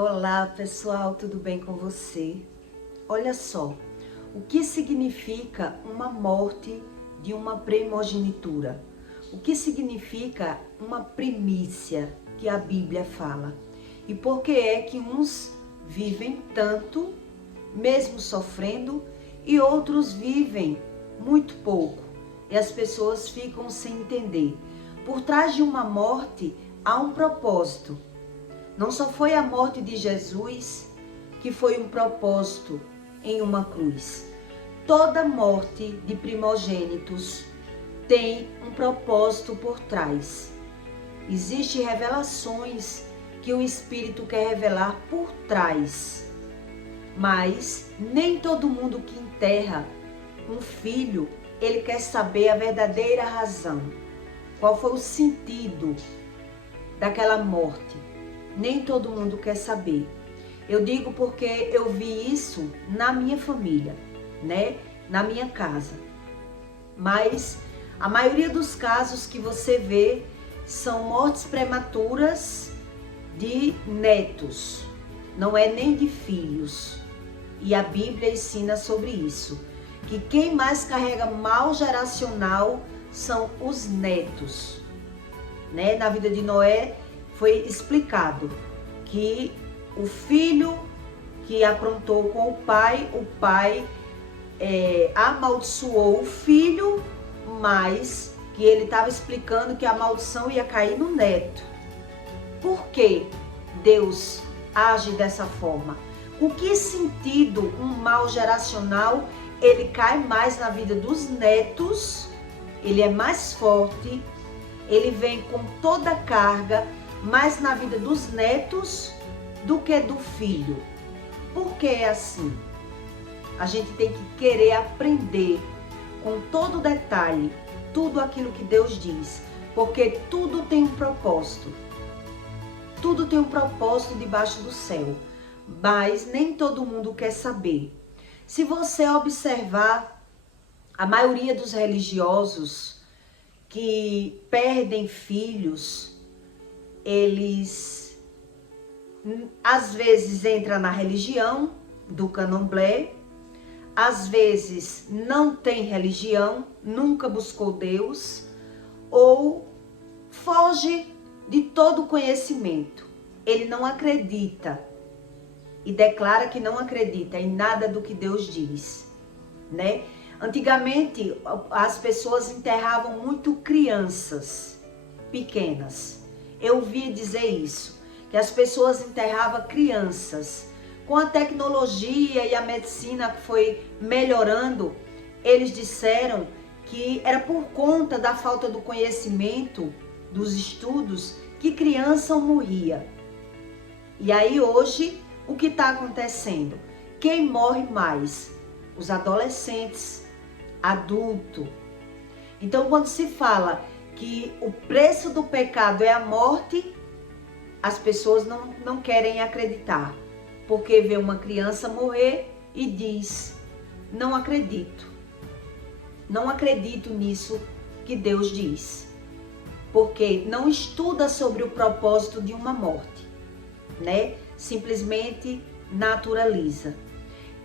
Olá pessoal, tudo bem com você? Olha só, o que significa uma morte de uma primogenitura? O que significa uma primícia que a Bíblia fala? E por que é que uns vivem tanto, mesmo sofrendo, e outros vivem muito pouco? E as pessoas ficam sem entender. Por trás de uma morte há um propósito. Não só foi a morte de Jesus que foi um propósito em uma cruz. Toda morte de primogênitos tem um propósito por trás. Existem revelações que o Espírito quer revelar por trás. Mas nem todo mundo que enterra um filho, ele quer saber a verdadeira razão. Qual foi o sentido daquela morte? Nem todo mundo quer saber. Eu digo porque eu vi isso na minha família, né? Na minha casa. Mas a maioria dos casos que você vê são mortes prematuras de netos, não é nem de filhos. E a Bíblia ensina sobre isso, que quem mais carrega mal geracional são os netos, né? Na vida de Noé foi explicado que o filho que aprontou com o pai amaldiçoou o filho, mas que ele estava explicando que a maldição ia cair no neto. Por que Deus age dessa forma? Com que sentido um mal geracional ele cai mais na vida dos netos, ele é mais forte, ele vem com toda a carga, mais na vida dos netos do que do filho. Por que é assim? A gente tem que querer aprender com todo detalhe, tudo aquilo que Deus diz, porque tudo tem um propósito. Tudo tem um propósito debaixo do céu, mas nem todo mundo quer saber. Se você observar, a maioria dos religiosos que perdem filhos, eles às vezes entram na religião do candomblé, às vezes não tem religião, nunca buscou Deus, ou foge de todo conhecimento. Ele não acredita e declara que não acredita em nada do que Deus diz, né? Antigamente as pessoas enterravam muito crianças pequenas. Eu ouvi dizer isso, que as pessoas enterravam crianças. Com a tecnologia e a medicina que foi melhorando, eles disseram que era por conta da falta do conhecimento, dos estudos, que criança morria. E aí hoje, o que está acontecendo? Quem morre mais? Os adolescentes, adultos. Então, quando se fala que o preço do pecado é a morte, as pessoas não querem acreditar, porque vê uma criança morrer e diz, não acredito nisso que Deus diz, porque não estuda sobre o propósito de uma morte, né? Simplesmente naturaliza.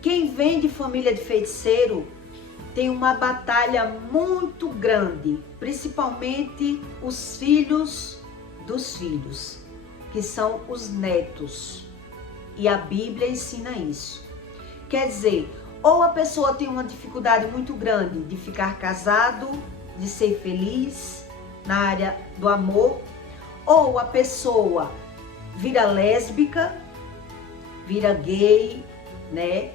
Quem vem de família de feiticeiro tem uma batalha muito grande, principalmente os filhos dos filhos, que são os netos. E a Bíblia ensina isso. Quer dizer, ou a pessoa tem uma dificuldade muito grande de ficar casado, de ser feliz na área do amor, ou a pessoa vira lésbica, vira gay, né?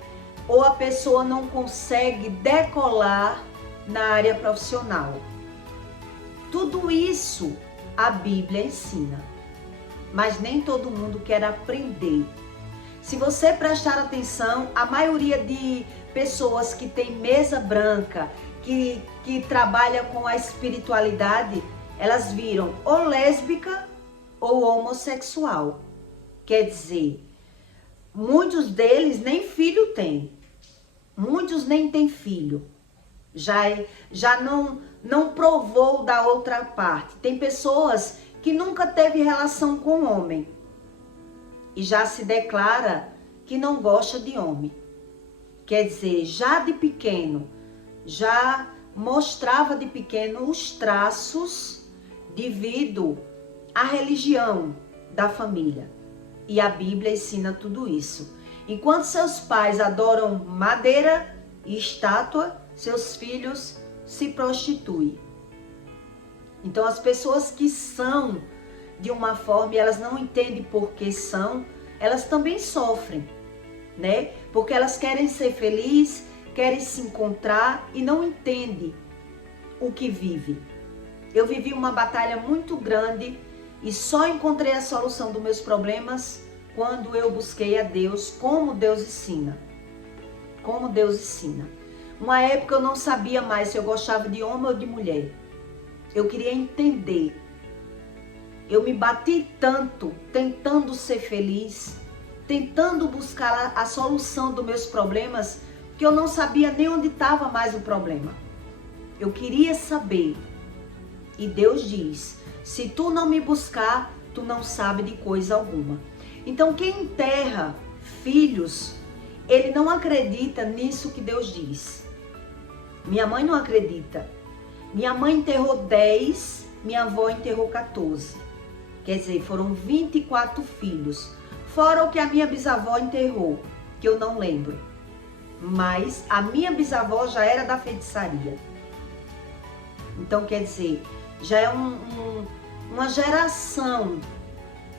Ou a pessoa não consegue decolar na área profissional. Tudo isso a Bíblia ensina, mas nem todo mundo quer aprender. Se você prestar atenção, a maioria de pessoas que tem mesa branca, que trabalha com a espiritualidade, elas viram ou lésbica ou homossexual. Quer dizer, muitos deles nem filho têm. Muitos nem têm filho. Já não provou da outra parte. Tem pessoas que nunca teve relação com homem e já se declara que não gosta de homem. Quer dizer, já de pequeno, já mostrava de pequeno os traços devido à religião da família. E a Bíblia ensina tudo isso. Enquanto seus pais adoram madeira e estátua, seus filhos se prostituem. Então as pessoas que são de uma forma e elas não entendem por que são, elas também sofrem, né? Porque elas querem ser felizes, querem se encontrar e não entendem o que vive. Eu vivi uma batalha muito grande e só encontrei a solução dos meus problemas quando eu busquei a Deus, como Deus ensina. Como Deus ensina. Uma época eu não sabia mais se eu gostava de homem ou de mulher. Eu queria entender. Eu me bati tanto tentando ser feliz, tentando buscar a solução dos meus problemas, que eu não sabia nem onde estava mais o problema. Eu queria saber. E Deus diz, se tu não me buscar, tu não sabe de coisa alguma. Então quem enterra filhos, ele não acredita nisso que Deus diz. Minha mãe não acredita. Minha mãe enterrou 10, minha avó enterrou 14. Quer dizer, foram 24 filhos. Fora o que a minha bisavó enterrou, que eu não lembro. Mas a minha bisavó já era da feitiçaria. Então, quer dizer, já é uma geração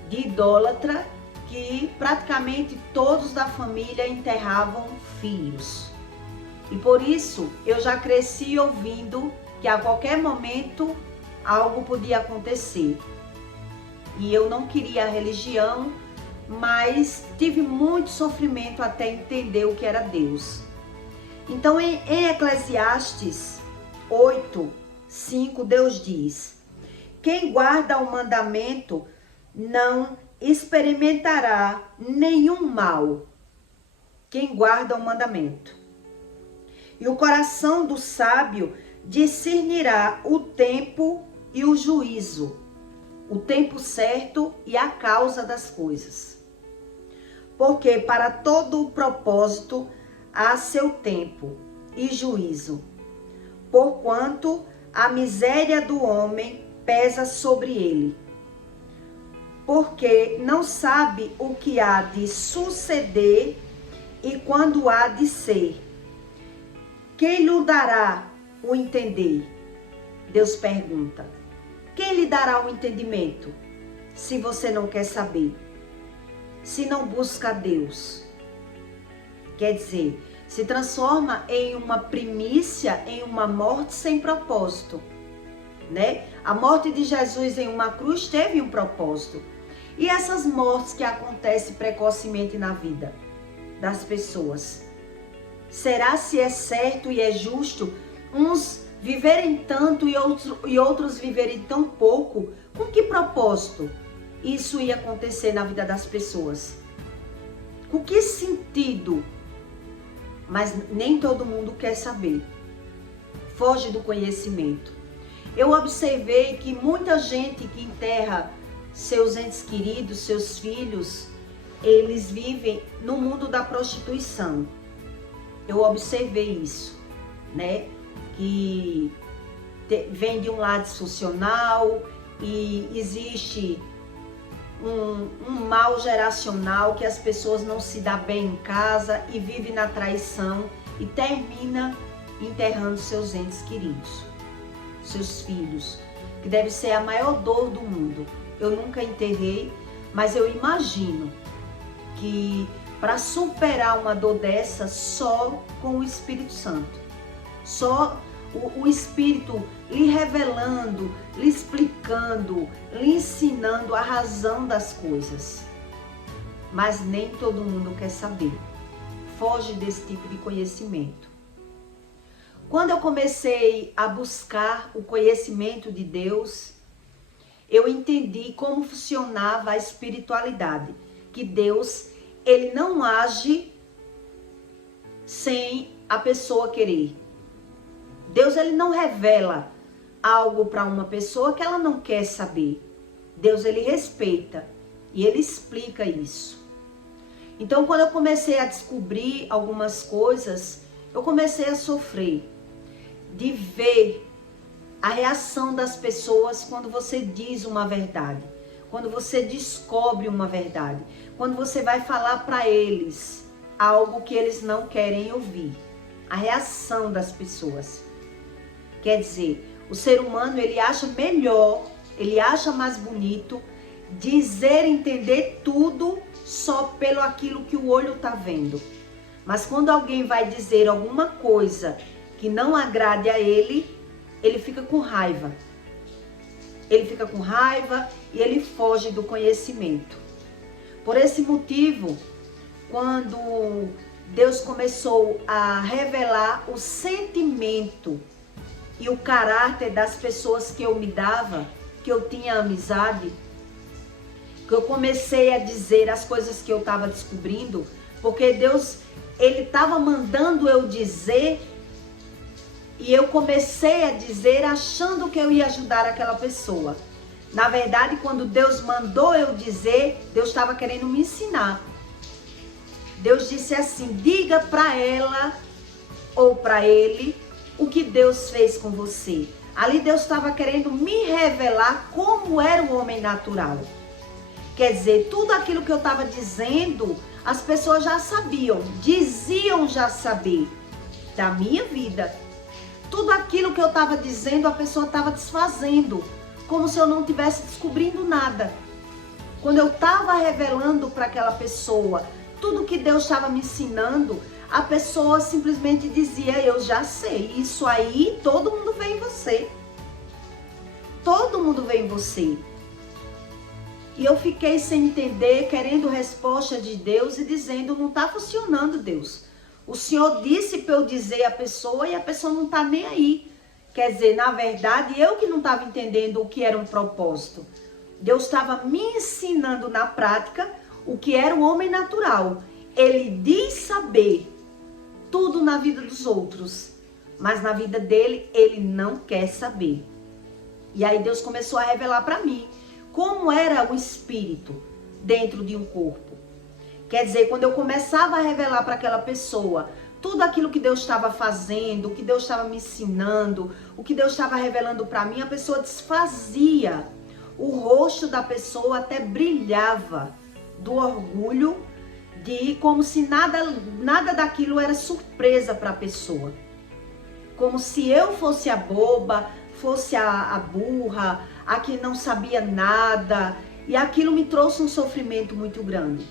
de idólatra que praticamente todos da família enterravam filhos. E por isso eu já cresci ouvindo que a qualquer momento algo podia acontecer. E eu não queria a religião, mas tive muito sofrimento até entender o que era Deus. Então em Eclesiastes 8:5, Deus diz: quem guarda o mandamento não experimentará nenhum mal. Quem guarda o mandamento. E o coração do sábio discernirá o tempo e o juízo, o tempo certo e a causa das coisas. Porque para todo o propósito há seu tempo e juízo, porquanto a miséria do homem pesa sobre ele, porque não sabe o que há de suceder e quando há de ser. Quem lhe dará o entender? Deus pergunta. Quem lhe dará o entendimento? Se você não quer saber, se não busca Deus. Quer dizer, se transforma em uma primícia, em uma morte sem propósito, né? A morte de Jesus em uma cruz teve um propósito. E essas mortes que acontecem precocemente na vida das pessoas? Será se é certo e é justo uns viverem tanto e outros viverem tão pouco? Com que propósito isso ia acontecer na vida das pessoas? Com que sentido? Mas nem todo mundo quer saber. Foge do conhecimento. Eu observei que muita gente que enterra seus entes queridos, seus filhos, eles vivem no mundo da prostituição. Eu observei isso, né? Que vem de um lar disfuncional e existe um mal geracional, que as pessoas não se dão bem em casa e vivem na traição e termina enterrando seus entes queridos, seus filhos, que deve ser a maior dor do mundo. Eu nunca enterrei, mas eu imagino que para superar uma dor dessa, só com o Espírito Santo. Só o Espírito lhe revelando, lhe explicando, lhe ensinando a razão das coisas. Mas nem todo mundo quer saber. Foge desse tipo de conhecimento. Quando eu comecei a buscar o conhecimento de Deus, eu entendi como funcionava a espiritualidade. Que Deus, ele não age sem a pessoa querer. Deus, ele não revela algo para uma pessoa que ela não quer saber. Deus, ele respeita e ele explica isso. Então, quando eu comecei a descobrir algumas coisas, eu comecei a sofrer de ver a reação das pessoas quando você diz uma verdade, quando você descobre uma verdade, quando você vai falar para eles algo que eles não querem ouvir. A reação das pessoas. Quer dizer, o ser humano, ele acha melhor, ele acha mais bonito dizer, entender tudo só pelo aquilo que o olho está vendo. Mas quando alguém vai dizer alguma coisa que não agrade a ele, ele fica com raiva. Ele fica com raiva e ele foge do conhecimento. Por esse motivo, quando Deus começou a revelar o sentimento e o caráter das pessoas que eu me dava, que eu tinha amizade, que eu comecei a dizer as coisas que eu estava descobrindo, porque Deus, ele estava mandando eu dizer, e eu comecei a dizer achando que eu ia ajudar aquela pessoa. Na verdade, quando Deus mandou eu dizer, Deus estava querendo me ensinar. Deus disse assim, diga para ela ou para ele o que Deus fez com você. Ali Deus estava querendo me revelar como era o homem natural. Quer dizer, tudo aquilo que eu estava dizendo, as pessoas já sabiam, diziam já saber da minha vida. Tudo aquilo que eu estava dizendo, a pessoa estava desfazendo, como se eu não estivesse descobrindo nada. Quando eu estava revelando para aquela pessoa tudo que Deus estava me ensinando, a pessoa simplesmente dizia, eu já sei, isso aí todo mundo vê em você. Todo mundo vê em você. E eu fiquei sem entender, querendo resposta de Deus e dizendo, não está funcionando, Deus. O Senhor disse para eu dizer à pessoa e a pessoa não está nem aí. Quer dizer, na verdade, eu que não estava entendendo o que era um propósito. Deus estava me ensinando na prática o que era o homem natural. Ele diz saber tudo na vida dos outros, mas na vida dele, ele não quer saber. E aí Deus começou a revelar para mim como era o espírito dentro de um corpo. Quer dizer, quando eu começava a revelar para aquela pessoa tudo aquilo que Deus estava fazendo, o que Deus estava me ensinando, o que Deus estava revelando para mim, a pessoa desfazia. O rosto da pessoa até brilhava do orgulho, de como se nada daquilo era surpresa para a pessoa. Como se eu fosse a boba, fosse a burra, a que não sabia nada. E aquilo me trouxe um sofrimento muito grande.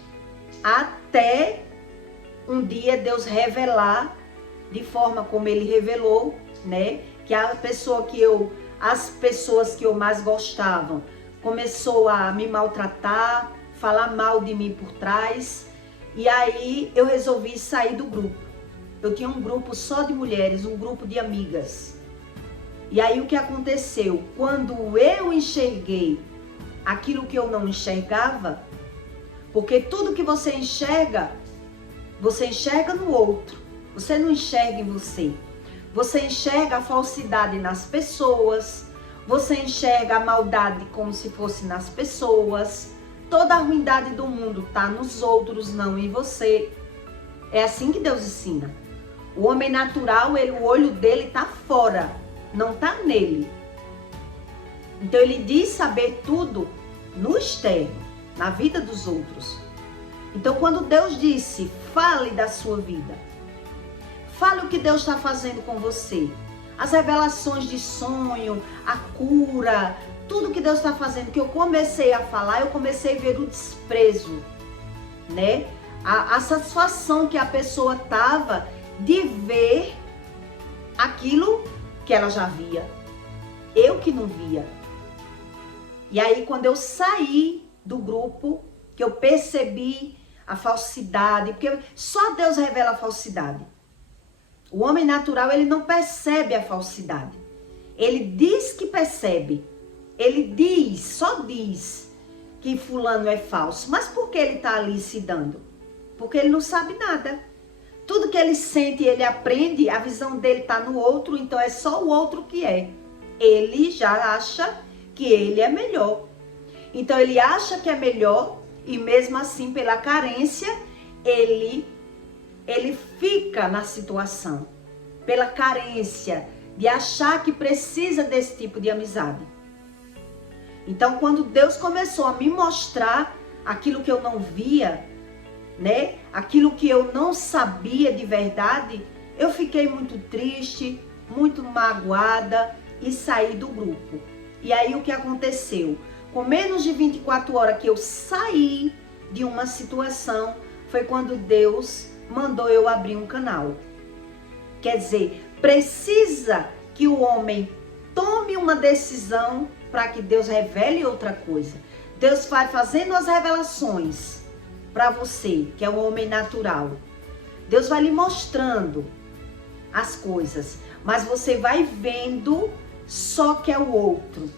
Até um dia Deus revelar, de forma como Ele revelou, né? Que as pessoas que eu mais gostava começou a me maltratar, falar mal de mim por trás. E aí eu resolvi sair do grupo. Eu tinha um grupo só de mulheres, um grupo de amigas. E aí o que aconteceu? Quando eu enxerguei aquilo que eu não enxergava, porque tudo que você enxerga no outro. Você não enxerga em você. Você enxerga a falsidade nas pessoas. Você enxerga a maldade como se fosse nas pessoas. Toda a ruindade do mundo está nos outros, não em você. É assim que Deus ensina. O homem natural, o olho dele está fora, não está nele. Então ele diz saber tudo no externo, na vida dos outros. Então quando Deus disse, fale da sua vida, fale o que Deus está fazendo com você, as revelações de sonho, a cura, tudo que Deus está fazendo, que eu comecei a falar, eu comecei a ver o desprezo, né? A satisfação que a pessoa tava de ver aquilo que ela já via, eu que não via. E aí quando eu saí do grupo, que eu percebi a falsidade, porque só Deus revela a falsidade. O homem natural, ele não percebe a falsidade. Ele diz que percebe. Ele diz, só diz que fulano é falso. Mas por que ele está ali se dando? Porque ele não sabe nada. Tudo que ele sente, ele aprende, a visão dele está no outro, então é só o outro que é. Ele já acha que ele é melhor. Então ele acha que é melhor e mesmo assim, pela carência, ele fica na situação pela carência de achar que precisa desse tipo de amizade. Então, quando Deus começou a me mostrar aquilo que eu não via, né? Aquilo que eu não sabia de verdade, eu fiquei muito triste, muito magoada e saí do grupo. E aí o que aconteceu? Com menos de 24 horas que eu saí de uma situação, foi quando Deus mandou eu abrir um canal. Quer dizer, precisa que o homem tome uma decisão para que Deus revele outra coisa. Deus vai fazendo as revelações para você, que é um homem natural. Deus vai lhe mostrando as coisas, mas você vai vendo só que é o outro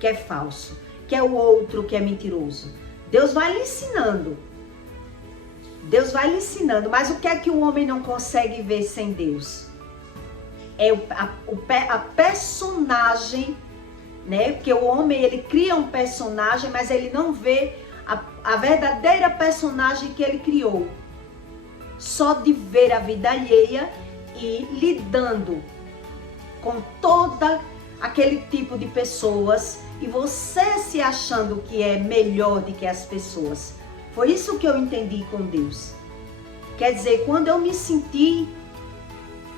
que é falso, que é o outro que é mentiroso. Deus vai lhe ensinando. Deus vai lhe ensinando, mas o que é que o homem não consegue ver sem Deus? É a personagem, né? Porque o homem, ele cria um personagem, mas ele não vê a verdadeira personagem que ele criou. Só de ver a vida alheia e lidando com toda aquele tipo de pessoas e você se achando que é melhor do que as pessoas. Foi isso que eu entendi com Deus. Quer dizer, quando eu me senti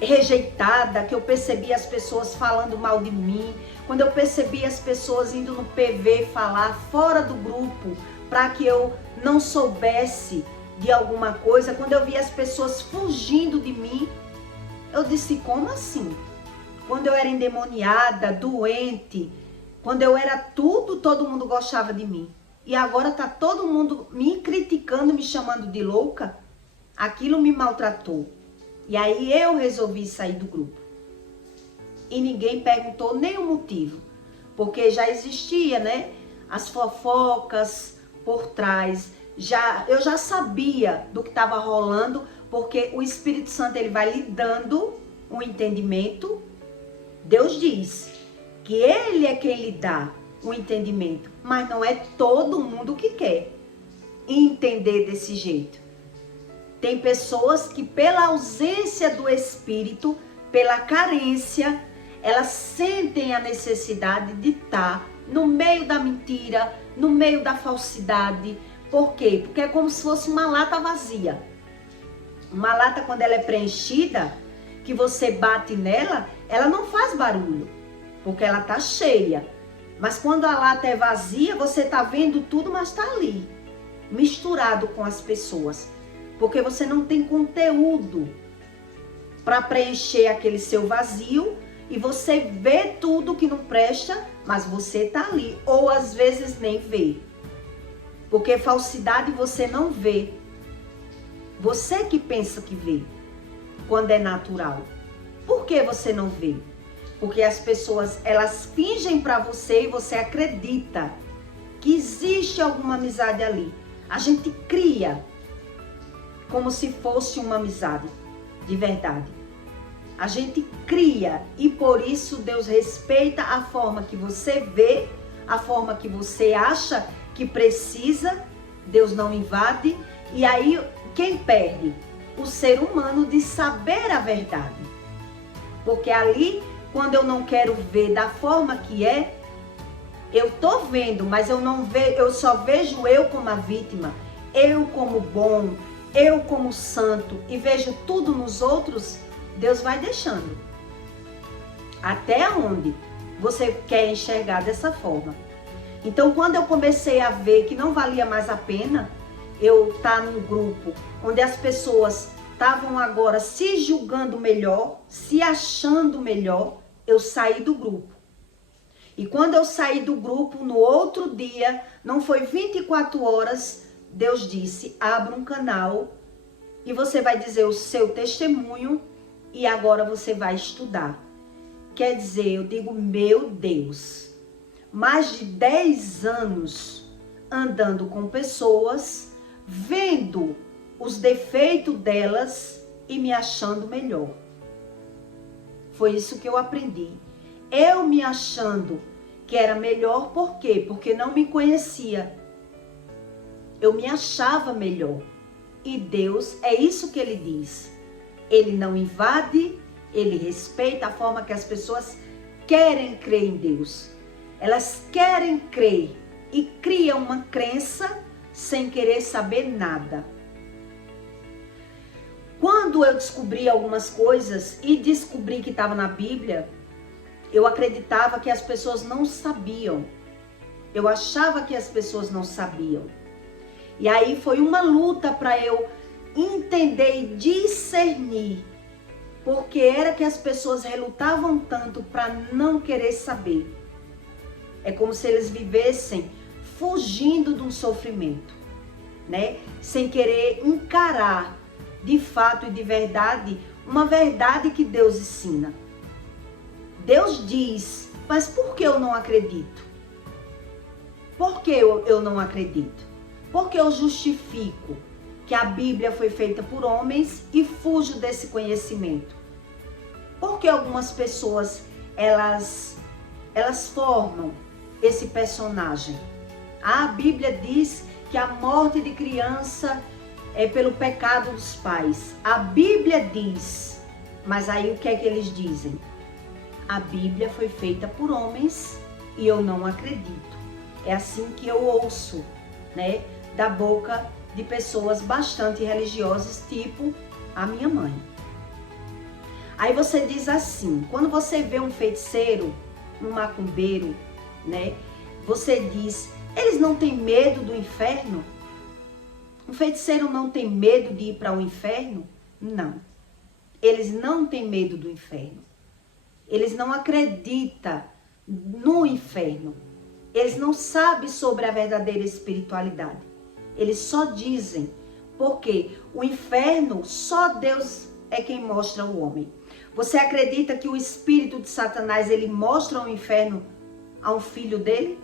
rejeitada, que eu percebi as pessoas falando mal de mim, quando eu percebi as pessoas indo no PV falar fora do grupo para que eu não soubesse de alguma coisa, quando eu vi as pessoas fugindo de mim, eu disse, como assim? Quando eu era endemoniada, doente, quando eu era tudo, todo mundo gostava de mim. E agora tá todo mundo me criticando, me chamando de louca. Aquilo me maltratou. E aí eu resolvi sair do grupo. E ninguém perguntou nem o motivo. Porque já existia, né? As fofocas por trás. Eu já sabia do que estava rolando, porque o Espírito Santo, ele vai lhe dando um entendimento. Deus diz que ele é quem lhe dá o entendimento, mas não é todo mundo que quer entender desse jeito. Tem pessoas que pela ausência do Espírito, pela carência, elas sentem a necessidade de estar no meio da mentira, no meio da falsidade. Por quê? Porque é como se fosse uma lata vazia. Uma lata, quando ela é preenchida, que você bate nela, ela não faz barulho, porque ela tá cheia. Mas quando a lata é vazia, você tá vendo tudo, mas tá ali, misturado com as pessoas. Porque você não tem conteúdo para preencher aquele seu vazio e você vê tudo que não presta, mas você tá ali. Ou às vezes nem vê. Porque falsidade você não vê. Você que pensa que vê, quando é natural. Por que você não vê? Porque as pessoas, elas fingem para você e você acredita que existe alguma amizade ali. A gente cria como se fosse uma amizade de verdade. A gente cria e por isso Deus respeita a forma que você vê, a forma que você acha que precisa. Deus não invade. E aí quem perde? O ser humano de saber a verdade. Porque ali, quando eu não quero ver da forma que é, eu tô vendo, mas eu só vejo eu como a vítima, eu como bom, eu como santo e vejo tudo nos outros. Deus vai deixando. Até onde você quer enxergar dessa forma. Então, quando eu comecei a ver que não valia mais a pena eu estar num grupo onde as pessoas estavam agora se julgando melhor, se achando melhor, eu saí do grupo. E quando eu saí do grupo, no outro dia, não foi 24 horas, Deus disse, abra um canal e você vai dizer o seu testemunho e agora você vai estudar. Quer dizer, eu digo, meu Deus, mais de 10 anos andando com pessoas, vendo os defeitos delas e me achando melhor. Foi isso que eu aprendi. Eu me achando que era melhor, por quê? Porque não me conhecia. Eu me achava melhor. e Deus, é isso que ele diz. Ele não invade, ele respeita a forma que as pessoas querem crer em Deus. Elas querem crer e criam uma crença sem querer saber nada. Quando eu descobri algumas coisas e descobri que estava na Bíblia, eu acreditava que as pessoas não sabiam. Eu achava que as pessoas não sabiam. E aí foi uma luta para eu entender e discernir porque era que as pessoas relutavam tanto para não querer saber. É como se eles vivessem fugindo de um sofrimento, né? Sem querer encarar de fato e de verdade uma verdade que Deus ensina. Deus diz, mas por que eu não acredito? Por que eu não acredito? Porque eu justifico que a Bíblia foi feita por homens e fujo desse conhecimento. Porque algumas pessoas, elas formam esse personagem. A Bíblia diz que a morte de criança é pelo pecado dos pais. A Bíblia diz, mas aí o que é que eles dizem? A Bíblia foi feita por homens e eu não acredito. É assim que eu ouço, né, da boca de pessoas bastante religiosas, tipo a minha mãe. Aí você diz assim, quando você vê um feiticeiro, um macumbeiro, né, você diz, eles não têm medo do inferno? Um feiticeiro não tem medo de ir para o inferno? Não. Eles não têm medo do inferno. Eles não acreditam no inferno. Eles não sabem sobre a verdadeira espiritualidade. Eles só dizem, porque o inferno, só Deus é quem mostra ao homem. Você acredita que o espírito de Satanás, ele mostra o inferno a um filho dele?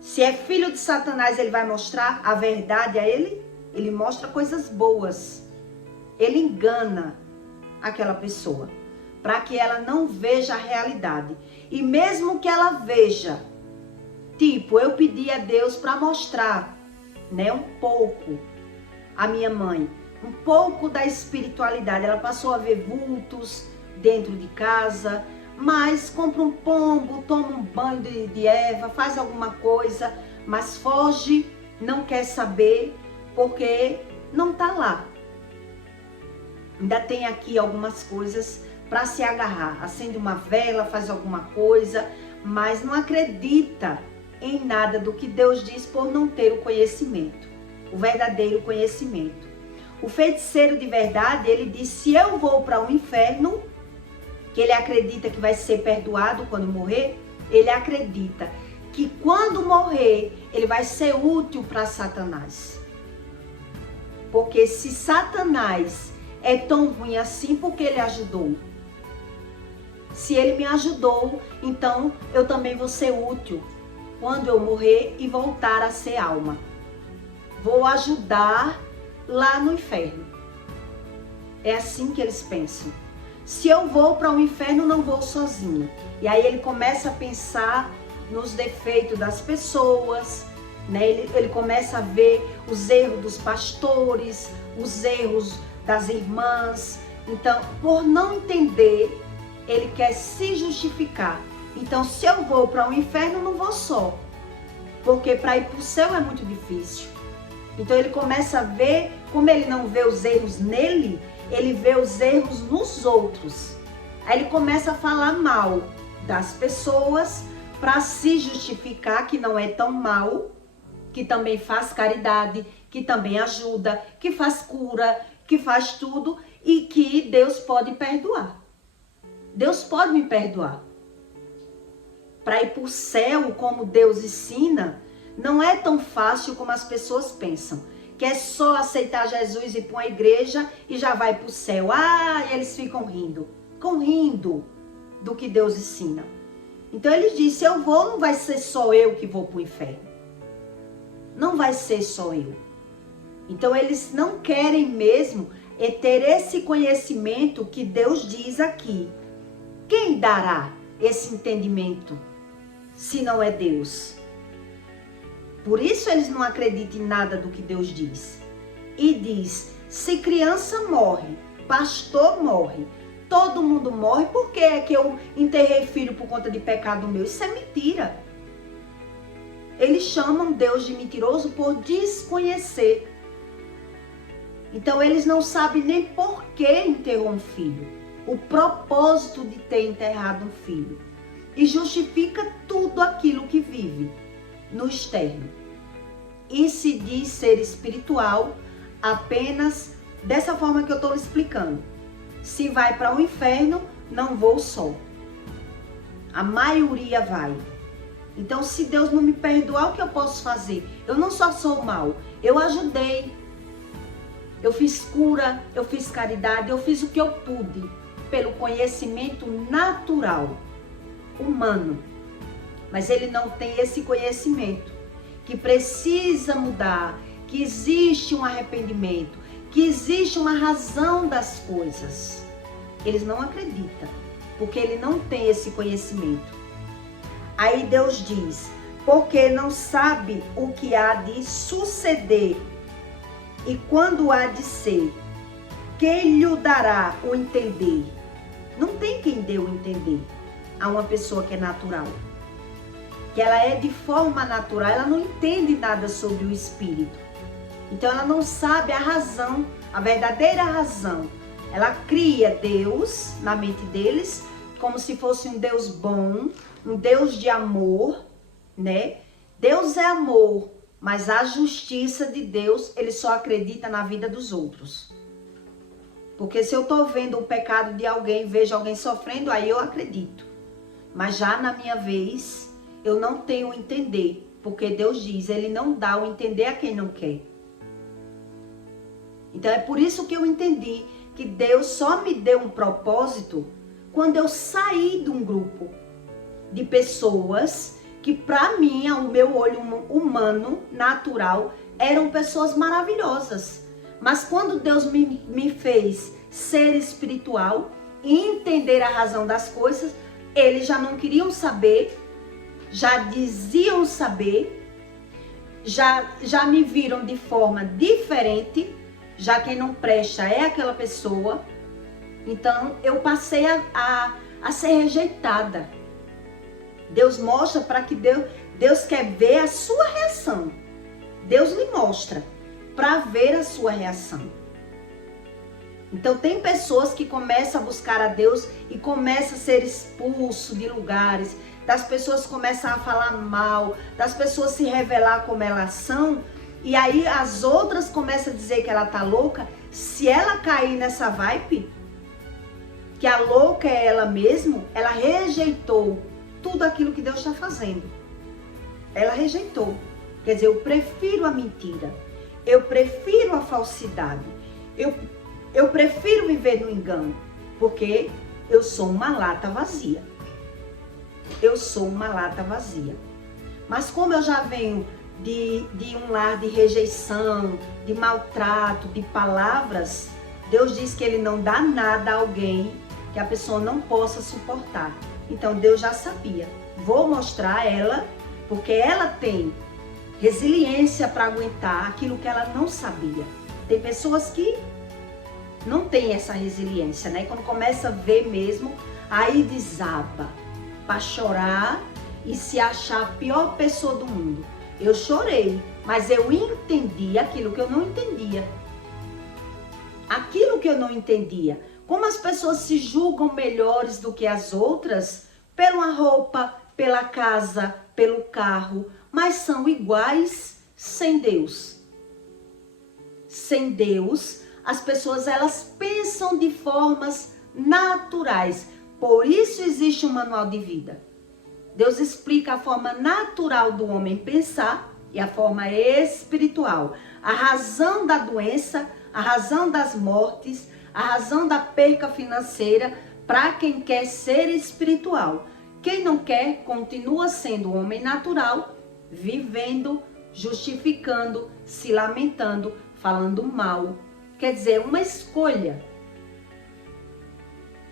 Se é filho de Satanás, ele vai mostrar a verdade a ele? Ele mostra coisas boas. Ele engana aquela pessoa, para que ela não veja a realidade. E mesmo que ela veja, tipo, eu pedi a Deus para mostrar, né, um pouco, a minha mãe, um pouco da espiritualidade. Ela passou a ver vultos dentro de casa, mas compra um pombo, toma um banho de erva, faz alguma coisa, mas foge, não quer saber, porque não está lá. Ainda tem aqui algumas coisas para se agarrar. Acende uma vela, faz alguma coisa, mas não acredita em nada do que Deus diz por não ter o conhecimento, o verdadeiro conhecimento. O feiticeiro de verdade, ele diz, se eu vou para o inferno, que ele acredita que vai ser perdoado quando morrer, ele acredita que quando morrer, ele vai ser útil para Satanás. Porque se Satanás é tão ruim assim, porque ele ajudou? Se ele me ajudou, então eu também vou ser útil quando eu morrer e voltar a ser alma. Vou ajudar lá no inferno. É assim que eles pensam. Se eu vou para o inferno, não vou sozinho. E aí ele começa a pensar nos defeitos das pessoas, né? Ele começa a ver os erros dos pastores, os erros das irmãs. Então, por não entender, ele quer se justificar. Então, se eu vou para o inferno, não vou só. Porque para ir para o céu é muito difícil. Então, ele começa a ver, como ele não vê os erros nele, ele vê os erros nos outros. Aí ele começa a falar mal das pessoas para se justificar que não é tão mal, que também faz caridade, que também ajuda, que faz cura, que faz tudo e que Deus pode perdoar. Deus pode me perdoar. Para ir para o céu, como Deus ensina, não é tão fácil como as pessoas pensam. Que é só aceitar Jesus e ir para uma igreja e já vai para o céu. Ah, e eles ficam rindo. Ficam rindo do que Deus ensina. Então ele diz, se eu vou, não vai ser só eu que vou para o inferno. Não vai ser só eu. Então eles não querem mesmo ter esse conhecimento que Deus diz aqui. Quem dará esse entendimento se não é Deus? Por isso eles não acreditam em nada do que Deus diz. e diz, se criança morre, pastor morre, todo mundo morre, por que é que eu enterrei filho por conta de pecado meu? Isso é mentira. Eles chamam Deus de mentiroso por desconhecer. Então eles não sabem nem por que enterrou um filho, o propósito de ter enterrado um filho. E justifica tudo aquilo que vive no externo. E se diz ser espiritual apenas dessa forma que eu estou explicando. Se vai para o inferno, não vou só. A maioria vai. Então, se Deus não me perdoar, o que eu posso fazer? Eu não só sou mal, eu ajudei. Eu fiz cura, eu fiz caridade, eu fiz o que eu pude, pelo conhecimento natural, humano. Mas ele não tem esse conhecimento, que precisa mudar, que existe um arrependimento, que existe uma razão das coisas. Eles não acreditam, porque ele não tem esse conhecimento. Aí Deus diz, porque não sabe o que há de suceder e quando há de ser, quem lhe dará o entender? Não tem quem dê o entender a uma pessoa que é natural. Que ela é de forma natural, ela não entende nada sobre o espírito. Então ela não sabe a razão, a verdadeira razão. Ela cria Deus na mente deles como se fosse um Deus bom, um Deus de amor, né? Deus é amor, mas a justiça de Deus, ele só acredita na vida dos outros. Porque se eu estou vendo o pecado de alguém, vejo alguém sofrendo, aí eu acredito. Mas já na minha vez, eu não tenho entender. Porque Deus diz, ele não dá o entender a quem não quer. Então é por isso que eu entendi que Deus só me deu um propósito quando eu saí de um grupo de pessoas que para mim, ao meu olho humano, natural, eram pessoas maravilhosas. Mas quando Deus me fez ser espiritual e entender a razão das coisas, eles já não queriam saber, já diziam saber, já me viram de forma diferente, já quem não presta é aquela pessoa. Então eu passei a ser rejeitada. Deus mostra para que Deus quer ver a sua reação. Deus lhe mostra para ver a sua reação. Então tem pessoas que começam a buscar a Deus e começam a ser expulso de lugares, das pessoas começam a falar mal, das pessoas se revelar como elas são, e aí as outras começam a dizer que ela tá louca. Se ela cair nessa vibe, que a louca é ela mesma, ela rejeitou tudo aquilo que Deus está fazendo. Ela rejeitou. Quer dizer, eu prefiro a mentira. Eu prefiro a falsidade. Eu prefiro viver no engano. Porque eu sou uma lata vazia. Eu sou uma lata vazia. Mas como eu já venho de um lar de rejeição, de maltrato, de palavras, Deus diz que ele não dá nada a alguém que a pessoa não possa suportar. Então Deus já sabia. Vou mostrar a ela, porque ela tem resiliência para aguentar aquilo que ela não sabia. Tem pessoas que não têm essa resiliência, né? Quando começa a ver mesmo, aí desaba para chorar e se achar a pior pessoa do mundo. Eu chorei, mas eu entendi aquilo que eu não entendia. Aquilo que eu não entendia. Como as pessoas se julgam melhores do que as outras pela roupa, pela casa, pelo carro, mas são iguais sem Deus. Sem Deus, as pessoas elas pensam de formas naturais. Por isso existe um manual de vida. Deus explica a forma natural do homem pensar e a forma espiritual. A razão da doença, a razão das mortes, a razão da perca financeira para quem quer ser espiritual. Quem não quer, continua sendo homem natural, vivendo, justificando, se lamentando, falando mal. Quer dizer, uma escolha.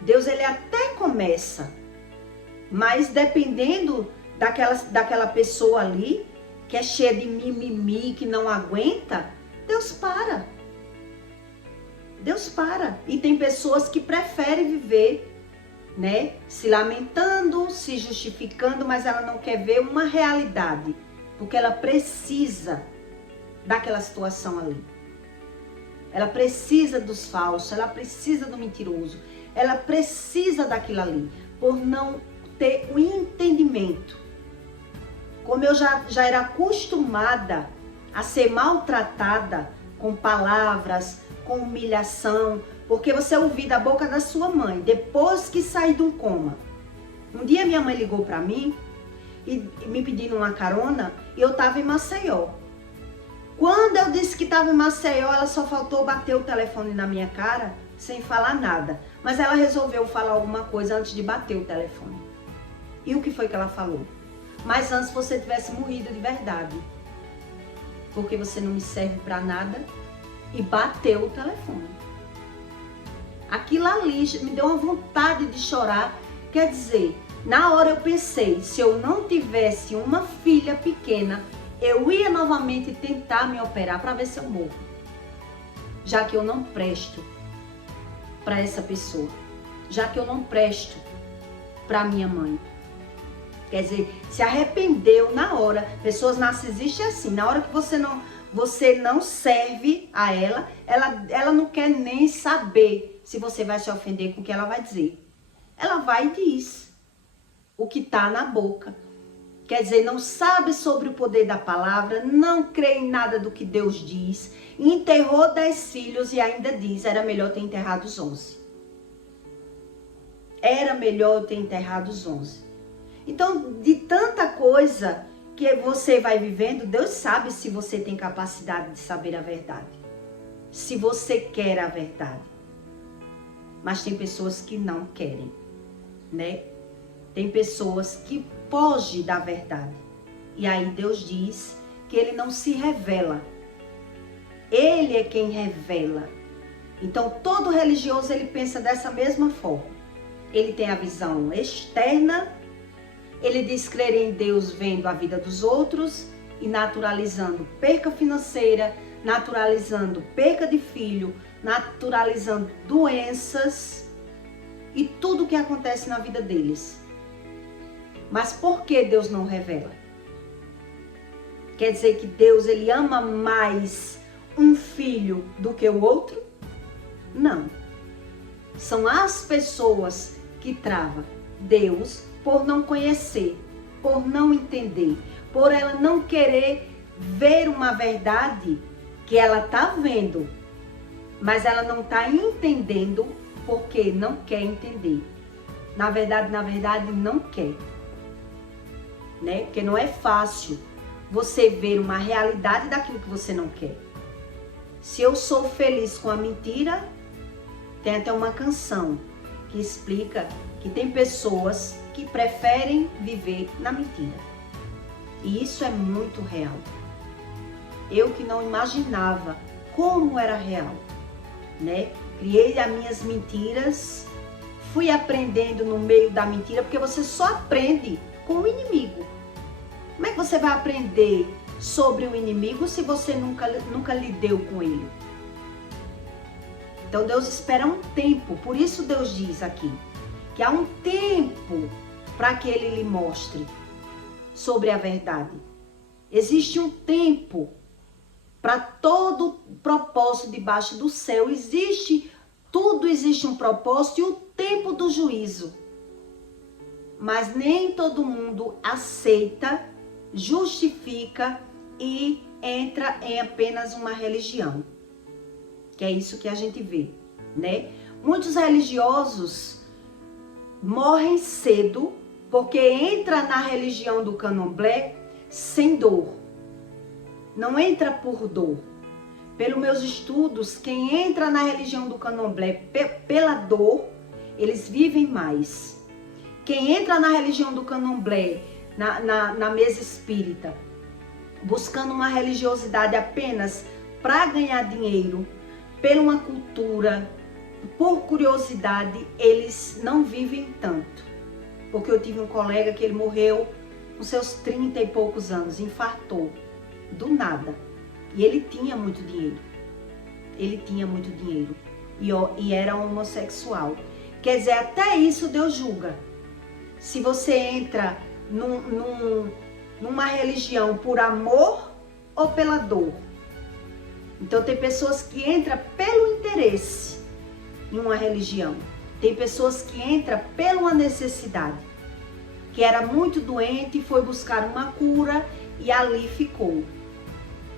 Deus ele até começa, mas dependendo daquela pessoa ali, que é cheia de mimimi, que não aguenta, Deus para. Deus para. E tem pessoas que preferem viver, né, se lamentando, se justificando, mas ela não quer ver uma realidade, porque ela precisa daquela situação ali. Ela precisa dos falsos, ela precisa do mentiroso, ela precisa daquilo ali, por não ter o entendimento. Como eu já era acostumada a ser maltratada com palavras, com humilhação, porque você ouviu da boca da sua mãe, depois que sair de um coma. Um dia minha mãe ligou para mim e me pedindo uma carona e eu estava em Maceió. Quando eu disse que estava em Maceió, ela só faltou bater o telefone na minha cara sem falar nada. Mas ela resolveu falar alguma coisa antes de bater o telefone. E o que foi que ela falou? Mas antes você tivesse morrido de verdade. Porque você não me serve para nada. E bateu o telefone. Aquilo ali me deu uma vontade de chorar. Quer dizer, na hora eu pensei, se eu não tivesse uma filha pequena, eu ia novamente tentar me operar para ver se eu morro. Já que eu não presto para essa pessoa. Já que eu não presto para minha mãe. Quer dizer, se arrependeu na hora. Pessoas narcisistas é assim, na hora que você não serve a ela não quer nem saber se você vai se ofender com o que ela vai dizer. Ela vai e diz o que está na boca. Quer dizer, não sabe sobre o poder da palavra, não crê em nada do que Deus diz, enterrou 10 filhos e ainda diz, era melhor ter enterrado os 11. Era melhor ter enterrado os 11. Então, de tanta coisa que você vai vivendo, Deus sabe se você tem capacidade de saber a verdade. Se você quer a verdade. Mas tem pessoas que não querem, né? Tem pessoas que fogem da verdade. E aí Deus diz que Ele não se revela. Ele é quem revela. Então, todo religioso, ele pensa dessa mesma forma. Ele tem a visão externa. Ele diz crer em Deus vendo a vida dos outros e naturalizando perca financeira, naturalizando perca de filho, naturalizando doenças e tudo o que acontece na vida deles. Mas por que Deus não revela? Quer dizer que Deus ele ama mais um filho do que o outro? Não. São as pessoas que travam Deus por não conhecer, por não entender, por ela não querer ver uma verdade que ela está vendo, mas ela não está entendendo porque não quer entender. Na verdade, não quer. Né? Porque não é fácil você ver uma realidade daquilo que você não quer. Se eu sou feliz com a mentira, tem até uma canção que explica que tem pessoas que preferem viver na mentira. E isso é muito real. Eu que não imaginava como era real, né? Criei as minhas mentiras, fui aprendendo no meio da mentira, porque você só aprende com o inimigo. Como é que você vai aprender sobre o inimigo se você nunca lidou com ele? Então Deus espera um tempo, por isso Deus diz aqui, que há um tempo para que Ele lhe mostre sobre a verdade. Existe um tempo para todo propósito debaixo do céu. Existe um propósito e o tempo do juízo. Mas nem todo mundo aceita, justifica e entra em apenas uma religião. Que é isso que a gente vê, né? Muitos religiosos morrem cedo porque entra na religião do candomblé sem dor. Não entra por dor. Pelos meus estudos, quem entra na religião do candomblé pela dor, eles vivem mais. Quem entra na religião do candomblé, na mesa espírita, buscando uma religiosidade apenas para ganhar dinheiro, por uma cultura, por curiosidade, eles não vivem tanto. Porque eu tive um colega que ele morreu com seus 30 e poucos anos, infartou, do nada. E ele tinha muito dinheiro. Ele tinha muito dinheiro. e era homossexual. Quer dizer, até isso Deus julga. Se você entra numa religião por amor ou pela dor. Então tem pessoas que entram pelo interesse em uma religião. Tem pessoas que entram pela necessidade. Que era muito doente e foi buscar uma cura e ali ficou.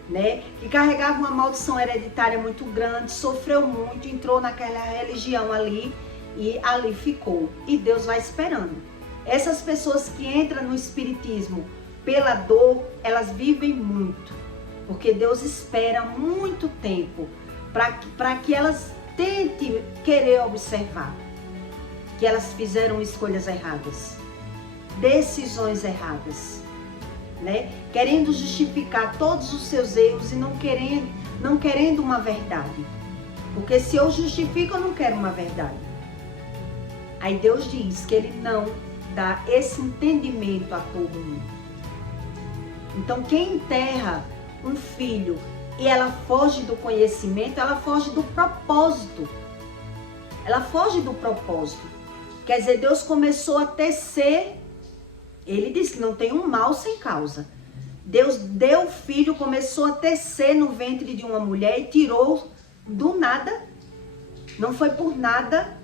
Né? Que carregava uma maldição hereditária muito grande, sofreu muito, entrou naquela religião ali e ali ficou. E Deus vai esperando. Essas pessoas que entram no espiritismo pela dor, elas vivem muito. Porque Deus espera muito tempo para que elas tentem querer observar que elas fizeram escolhas erradas, decisões erradas. Né? Querendo justificar todos os seus erros e não querendo uma verdade. Porque se eu justifico, eu não quero uma verdade. Aí Deus diz que Ele não dá esse entendimento a todo mundo. Então quem enterra um filho e ela foge do conhecimento, ela foge do propósito. Ela foge do propósito. Quer dizer, Deus começou a tecer. Ele diz que não tem um mal sem causa. Deus deu o filho, começou a tecer no ventre de uma mulher e tirou do nada. Não foi por nada.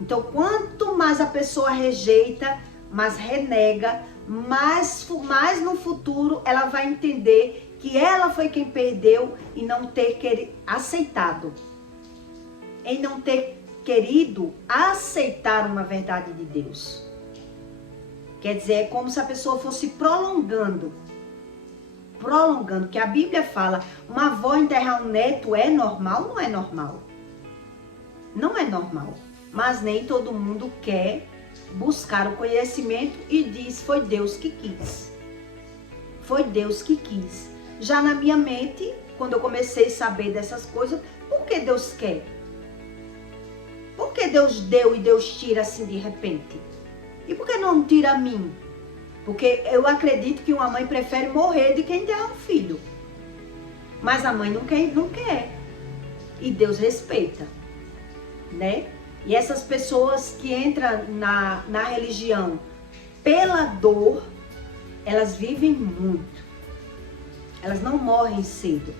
Então, quanto mais a pessoa rejeita, mais renega, mais no futuro ela vai entender que ela foi quem perdeu e não ter aceitado. Em não ter querido aceitar uma verdade de Deus. Quer dizer, é como se a pessoa fosse prolongando, que a Bíblia fala, uma avó enterrar um neto é normal? Não é normal. Não é normal. Mas nem todo mundo quer buscar o conhecimento e diz, foi Deus que quis. Foi Deus que quis. Já na minha mente, quando eu comecei a saber dessas coisas, por que Deus quer? Por que Deus deu e Deus tira assim de repente? E por que não tira a mim? Porque eu acredito que uma mãe prefere morrer do que enterrar um filho. Mas a mãe não quer. E Deus respeita. Né? E essas pessoas que entram na religião pela dor, elas vivem muito. Elas não morrem cedo.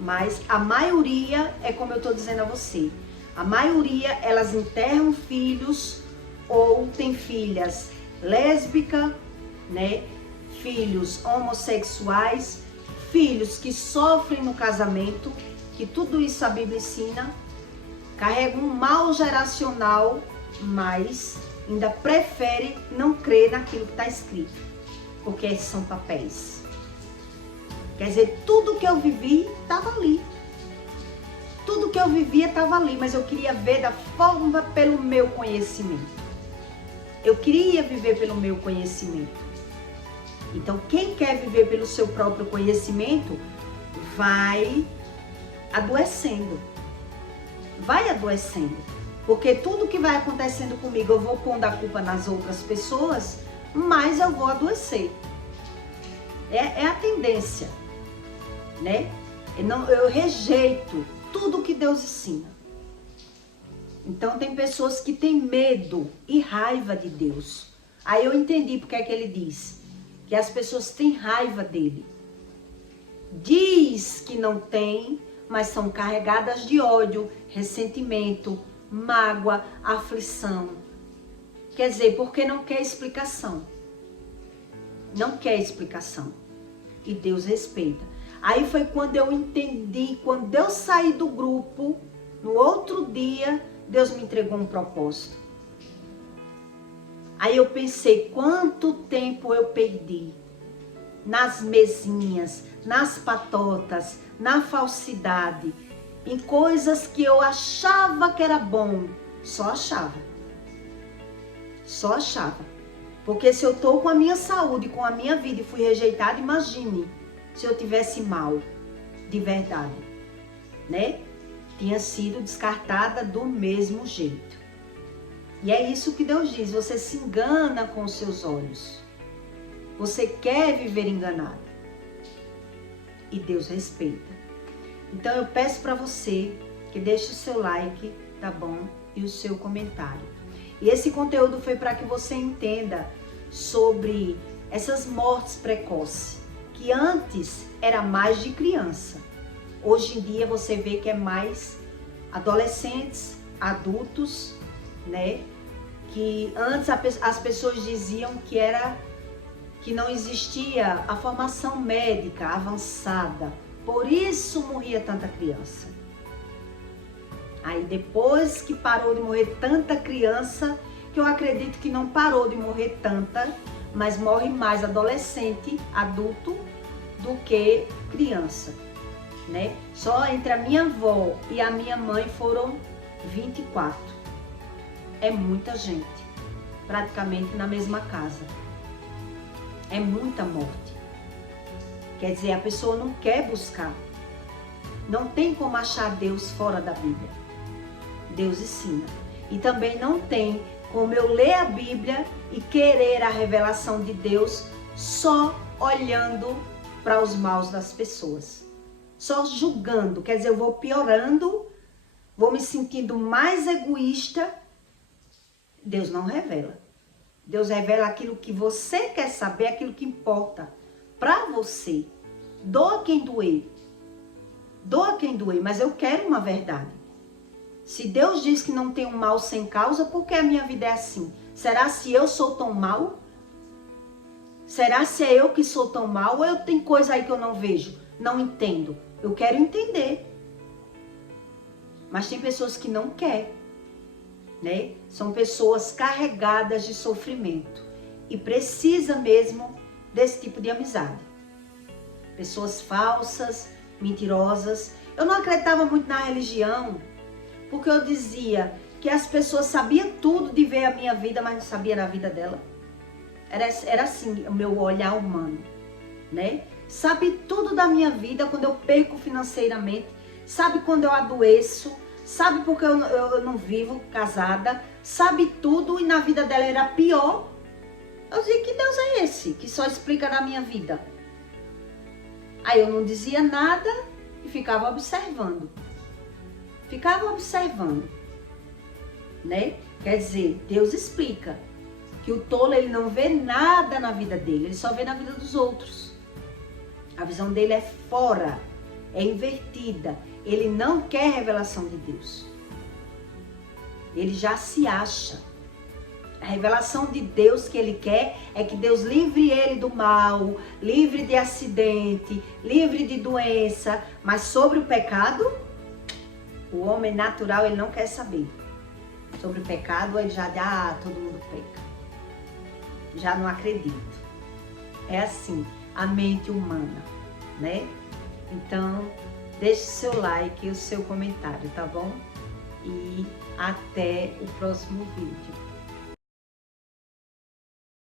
Mas a maioria, é como eu estou dizendo a você, a maioria, elas enterram filhos ou tem filhas lésbicas, né? Filhos homossexuais, filhos que sofrem no casamento, que tudo isso a Bíblia ensina, carregam um mal geracional, mas ainda prefere não crer naquilo que está escrito, porque são papéis. Quer dizer, tudo que eu vivi estava ali. Tudo que eu vivia estava ali, mas eu queria ver da forma pelo meu conhecimento. Eu queria viver pelo meu conhecimento. Então, quem quer viver pelo seu próprio conhecimento, vai adoecendo. Vai adoecendo. Porque tudo que vai acontecendo comigo, eu vou pondo a culpa nas outras pessoas, mas eu vou adoecer. É a tendência, né? Eu rejeito tudo que Deus ensina. Então tem pessoas que têm medo e raiva de Deus. Aí eu entendi porque é que ele diz que as pessoas têm raiva dele. Diz que não tem, mas são carregadas de ódio, ressentimento, mágoa, aflição. Quer dizer, porque não quer explicação. Não quer explicação. E Deus respeita. Aí foi quando eu entendi, quando eu saí do grupo, no outro dia, Deus me entregou um propósito. Aí eu pensei, quanto tempo eu perdi nas mesinhas, nas patotas, na falsidade, em coisas que eu achava que era bom, só achava. Só achava. Porque se eu estou com a minha saúde, com a minha vida e fui rejeitada, imagine se eu tivesse mal, de verdade, né? Tinha sido descartada do mesmo jeito. E é isso que Deus diz, você se engana com os seus olhos. Você quer viver enganado. E Deus respeita. Então eu peço para você que deixe o seu like, tá bom? E o seu comentário. E esse conteúdo foi para que você entenda sobre essas mortes precoces, que antes era mais de criança. Hoje em dia você vê que é mais adolescentes, adultos, né? Que antes as pessoas diziam que não existia a formação médica avançada, por isso morria tanta criança. Aí depois que parou de morrer tanta criança, que eu acredito que não parou de morrer tanta, mas morre mais adolescente, adulto, do que criança, né? Só entre a minha avó e a minha mãe foram 24. É muita gente, praticamente na mesma casa. É muita morte. Quer dizer, a pessoa não quer buscar. Não tem como achar Deus fora da Bíblia. Deus ensina. E também não tem como eu ler a Bíblia e querer a revelação de Deus só olhando para os maus das pessoas. Só julgando. Quer dizer, eu vou piorando, vou me sentindo mais egoísta. Deus não revela. Deus revela aquilo que você quer saber, aquilo que importa para você. Doa quem doer. Doa quem doer, mas eu quero uma verdade. Se Deus diz que não tem um mal sem causa, por que a minha vida é assim? Será se eu sou tão mal? Será se é eu que sou tão mal ou eu tenho coisa aí que eu não vejo, não entendo? Eu quero entender. Mas tem pessoas que não querem, né? São pessoas carregadas de sofrimento e precisa mesmo desse tipo de amizade. Pessoas falsas, mentirosas. Eu não acreditava muito na religião, porque eu dizia que as pessoas sabiam tudo de ver a minha vida, mas não sabia da vida dela. Era assim o meu olhar humano, né? Sabe tudo da minha vida quando eu perco financeiramente, sabe quando eu adoeço, sabe porque eu não vivo casada, sabe tudo e na vida dela era pior. Eu dizia, que Deus é esse que só explica da minha vida? Aí eu não dizia nada e ficava observando. Ficava observando, né? Quer dizer, Deus explica que o tolo ele não vê nada na vida dele, ele só vê na vida dos outros. A visão dele é fora, é invertida. Ele não quer revelação de Deus. Ele já se acha. A revelação de Deus que ele quer é que Deus livre ele do mal, livre de acidente, livre de doença. Mas sobre o pecado, o homem natural ele não quer saber. Sobre o pecado ele já dá, todo mundo peca. Já não acredito. É assim, a mente humana, né? Então, deixe seu like e o seu comentário, tá bom? E até o próximo vídeo.